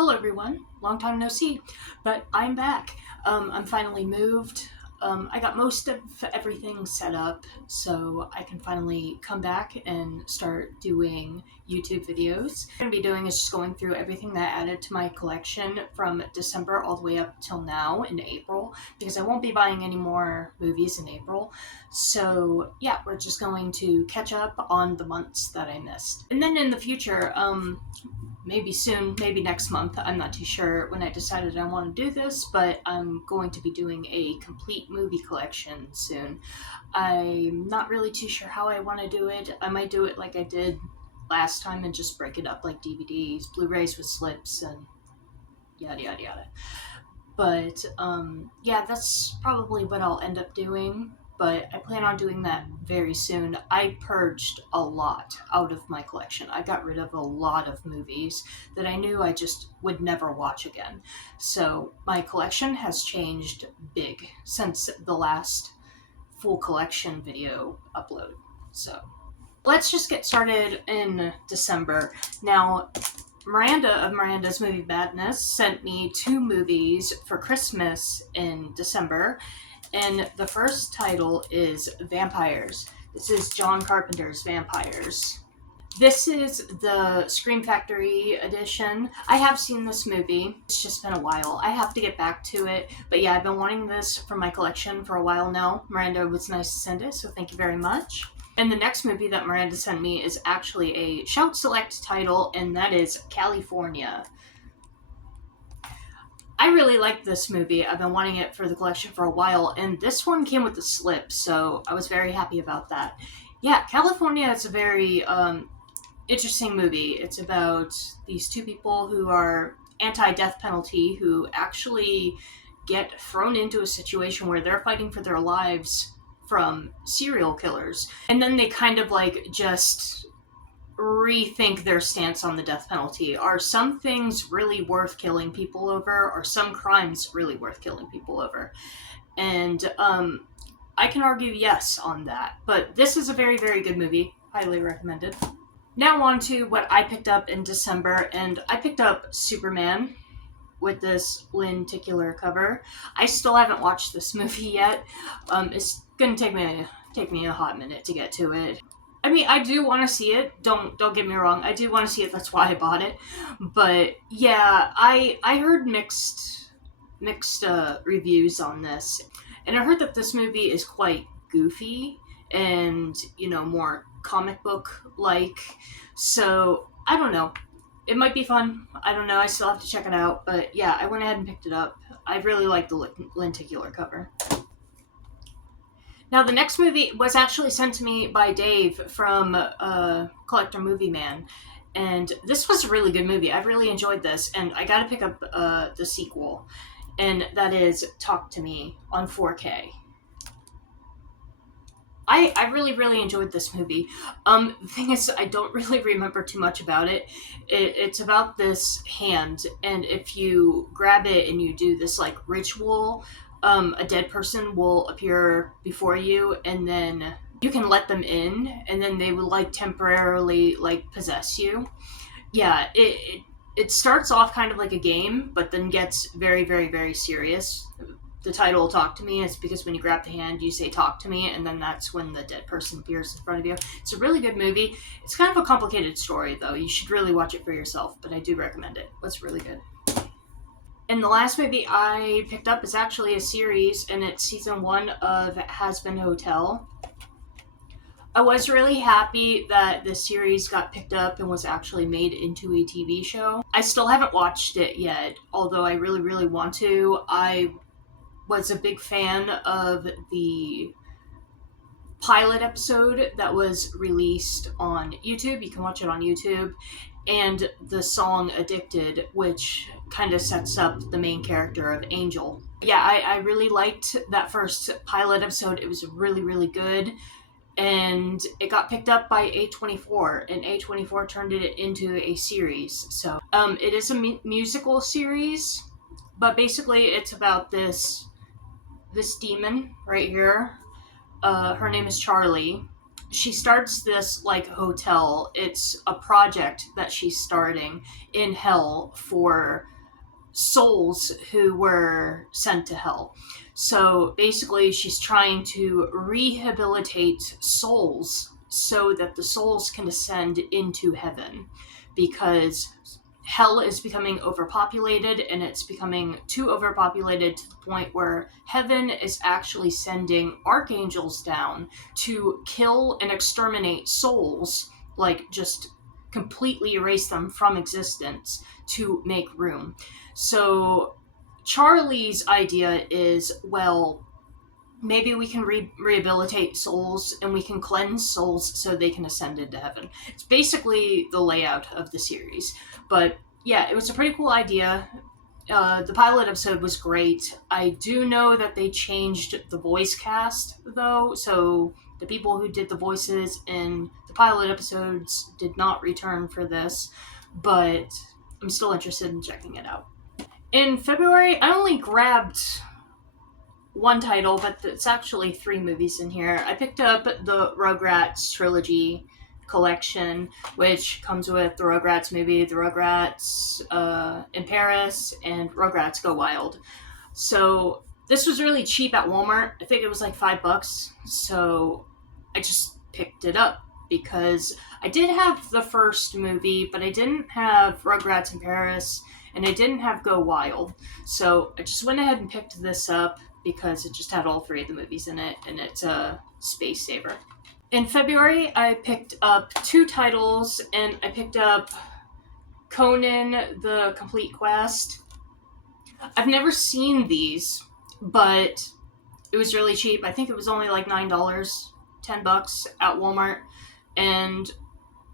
Hello everyone, long time no see, but I'm back. I'm finally moved. I got most of everything set up so I can finally come back and start doing YouTube videos. What I'm going to be doing is just going through everything that I added to my collection from December all the way up till now in April, because I won't be buying any more movies in April. So yeah, we're just going to catch up on the months that I missed. And then in the future, maybe soon, maybe next month. I'm not too sure when I decided I want to do this, but I'm going to be doing a complete movie collection soon. I'm not really too sure how I want to do it. I might do it like I did last time and just break it up like DVDs, Blu-rays with slips, and yada yada yada. But yeah, that's probably what I'll end up doing. But I plan on doing that very soon. I purged a lot out of my collection. I got rid of a lot of movies that I knew I just would never watch again. So my collection has changed big since the last full collection video upload. So let's just get started in December. Now, Miranda of Miranda's Movie Madness sent me 2 movies for Christmas in December, and the first title is Vampires. This is John Carpenter's Vampires. This is the Scream Factory edition. I have seen this movie. It's just been a while. I have to get back to it. But yeah, I've been wanting this for my collection for a while now. Miranda was nice to send it, so thank you very much. And the next movie that Miranda sent me is actually a Shout Select title, and that is California. I really like this movie. I've been wanting it for the collection for a while, and this one came with the slip, so I was very happy about that. Yeah, California is a very interesting movie. It's about these 2 people who are anti-death penalty who actually get thrown into a situation where they're fighting for their lives from serial killers. And then they kind of like just rethink their stance on the death penalty. Are some things really worth killing people over? Are some crimes really worth killing people over? And I can argue yes on that. But this is a very, very good movie. Highly recommended. Now on to what I picked up in December, and I picked up Superman with this lenticular cover. I still haven't watched this movie yet. It's gonna take me a hot minute to get to it. I mean, I do want to see it. Don't get me wrong. I do want to see it. That's why I bought it. But yeah, I heard mixed reviews on this, and I heard that this movie is quite goofy and more comic book like. So I don't know. It might be fun. I don't know. I still have to check it out. But yeah, I went ahead and picked it up. I really like the lenticular cover. Now, the next movie was actually sent to me by Dave from Collector Movie Man. And this was a really good movie. I really enjoyed this. And I got to pick up the sequel. And that is Talk to Me on 4K. I really, really enjoyed this movie. The thing is, I don't really remember too much about it. It's about this hand, and if you grab it and you do this, like, ritual, a dead person will appear before you, and then you can let them in, and then they will, like, temporarily, like, possess you. Yeah, it starts off kind of like a game, but then gets very, very, very serious. The title Talk to Me is because when you grab the hand, you say talk to me, and then that's when the dead person appears in front of you. It's a really good movie. It's kind of a complicated story, though. You should really watch it for yourself, but I do recommend it. It's really good. And the last movie I picked up is actually a series, and it's season 1 of Hazbin Hotel. I was really happy that the series got picked up and was actually made into a TV show. I still haven't watched it yet, although I really, really want to. I was a big fan of the pilot episode that was released on YouTube. You can watch it on YouTube. And the song Addicted, which kind of sets up the main character of Angel. Yeah, I really liked that first pilot episode. It was really, really good. And it got picked up by A24, and A24 turned it into a series. So it is a musical series, but basically it's about this demon right here. Her name is Charlie, she starts this like hotel. It's a project that she's starting in hell for souls who were sent to hell. So basically, she's trying to rehabilitate souls so that the souls can ascend into heaven, because hell is becoming overpopulated, and it's becoming too overpopulated to the point where heaven is actually sending archangels down to kill and exterminate souls, like just completely erase them from existence to make room. So Charlie's idea is, well, maybe we can rehabilitate souls and we can cleanse souls so they can ascend into heaven. It's basically the layout of the series. But yeah, it was a pretty cool idea. The pilot episode was great. I do know that they changed the voice cast, though, so the people who did the voices in the pilot episodes did not return for this, but I'm still interested in checking it out. In February, I only grabbed one title, but it's actually 3 movies in here. I picked up the Rugrats trilogy collection, which comes with the Rugrats movie, the Rugrats in Paris, and Rugrats Go Wild. So this was really cheap at Walmart. I think it was like $5. So I just picked it up because I did have the first movie, but I didn't have Rugrats in Paris, and I didn't have Go Wild. So I just went ahead and picked this up because it just had all 3 of the movies in it, and it's a space saver. In February, I picked up 2 titles, and I picked up Conan the Complete Quest. I've never seen these, but it was really cheap. I think it was only like $9, $10 at Walmart, and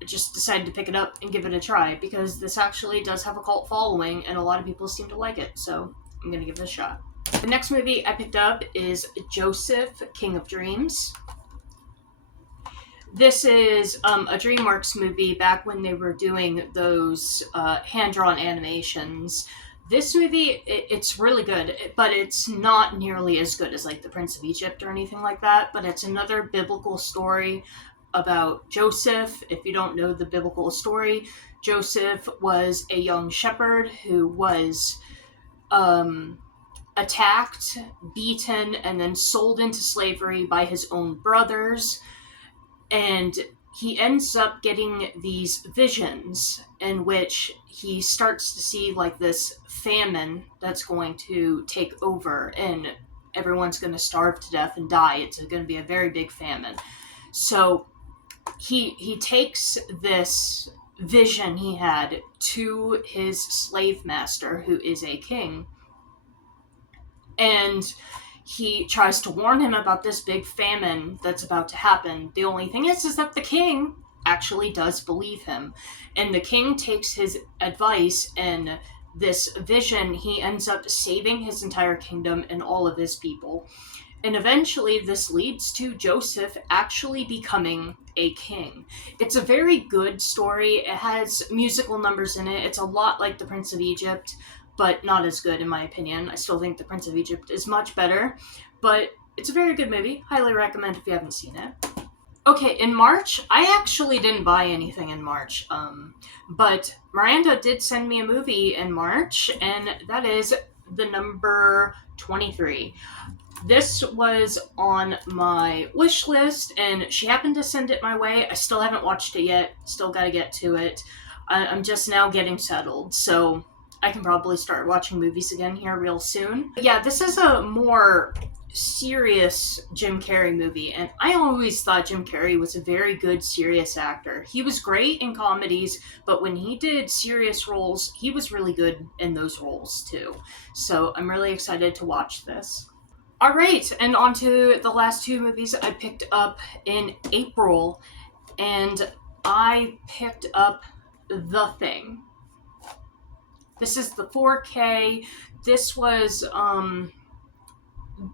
I just decided to pick it up and give it a try because this actually does have a cult following, and a lot of people seem to like it, so I'm going to give it a shot. The next movie I picked up is Joseph, King of Dreams. This is a DreamWorks movie back when they were doing those hand-drawn animations. This movie, it's really good, but it's not nearly as good as like The Prince of Egypt or anything like that, but it's another biblical story about Joseph. If you don't know the biblical story, Joseph was a young shepherd who was attacked, beaten, and then sold into slavery by his own brothers. And he ends up getting these visions in which he starts to see like this famine that's going to take over, and everyone's going to starve to death and die. It's going to be a very big famine. So he takes this vision he had to his slave master, who is a king, and he tries to warn him about this big famine that's about to happen. The only thing is that the king actually does believe him. And the king takes his advice, and this vision, he ends up saving his entire kingdom and all of his people. And eventually this leads to Joseph actually becoming a king. It's a very good story. It has musical numbers in it. It's a lot like The Prince of Egypt, but not as good in my opinion. I still think The Prince of Egypt is much better, but it's a very good movie. Highly recommend if you haven't seen it. Okay, in March, I actually didn't buy anything in March, but Miranda did send me a movie in March, and that is the number 23. This was on my wish list, and she happened to send it my way. I still haven't watched it yet. Still gotta get to it. I'm just now getting settled, so I can probably start watching movies again here real soon. But yeah, this is a more serious Jim Carrey movie, and I always thought Jim Carrey was a very good serious actor. He was great in comedies, but when he did serious roles, he was really good in those roles too. So I'm really excited to watch this. Alright, and on to the last 2 movies I picked up in April, and I picked up The Thing. This is the 4K. This was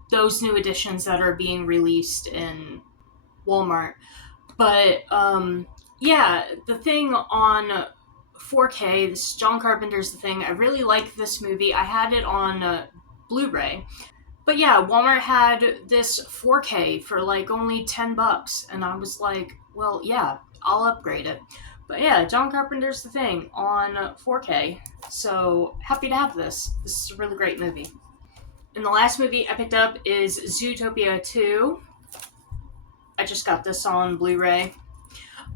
those new editions that are being released in Walmart. But yeah, The Thing on 4K. This is John Carpenter's The Thing. I really like this movie. I had it on Blu-ray. But yeah, Walmart had this 4K for like only $10, and I was like, well, yeah, I'll upgrade it. But yeah, John Carpenter's The Thing on 4K, so happy to have this. This is a really great movie. And the last movie I picked up is Zootopia 2. I just got this on Blu-ray.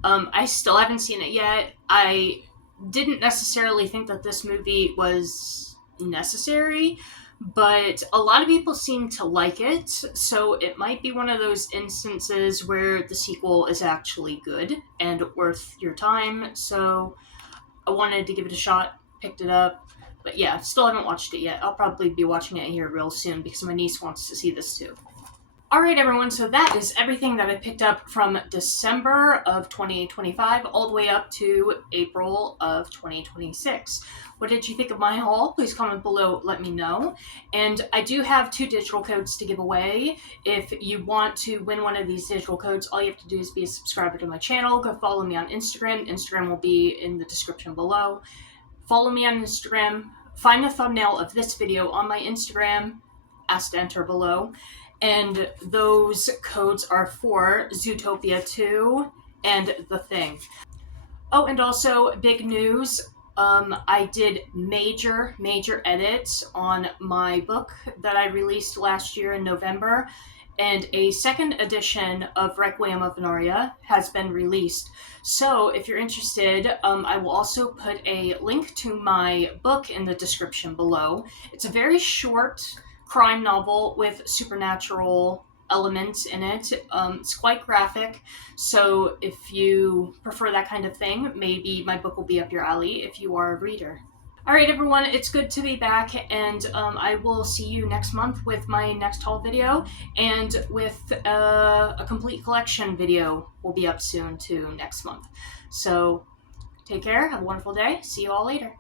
I still haven't seen it yet. I didn't necessarily think that this movie was necessary, but a lot of people seem to like it, so it might be one of those instances where the sequel is actually good and worth your time. So I wanted to give it a shot, picked it up, but yeah, still haven't watched it yet. I'll probably be watching it here real soon because my niece wants to see this too. Alright everyone, so that is everything that I picked up from December of 2025 all the way up to April of 2026. What did you think of my haul? Please comment below, let me know. And I do have 2 digital codes to give away. If you want to win one of these digital codes, all you have to do is be a subscriber to my channel. Go follow me on Instagram. Instagram will be in the description below. Follow me on Instagram. Find the thumbnail of this video on my Instagram. Ask to enter below. And those codes are for Zootopia 2 and The Thing. Oh, and also, big news, I did major edits on my book that I released last year in November, and a second edition of Requiem of an Aria has been released. So, if you're interested, I will also put a link to my book in the description below. It's a very short crime novel with supernatural elements in it. It's quite graphic, so if you prefer that kind of thing, maybe my book will be up your alley if you are a reader. Alright everyone, it's good to be back, and I will see you next month with my next haul video, and with a complete collection video will be up soon too next month. So take care, have a wonderful day, see you all later.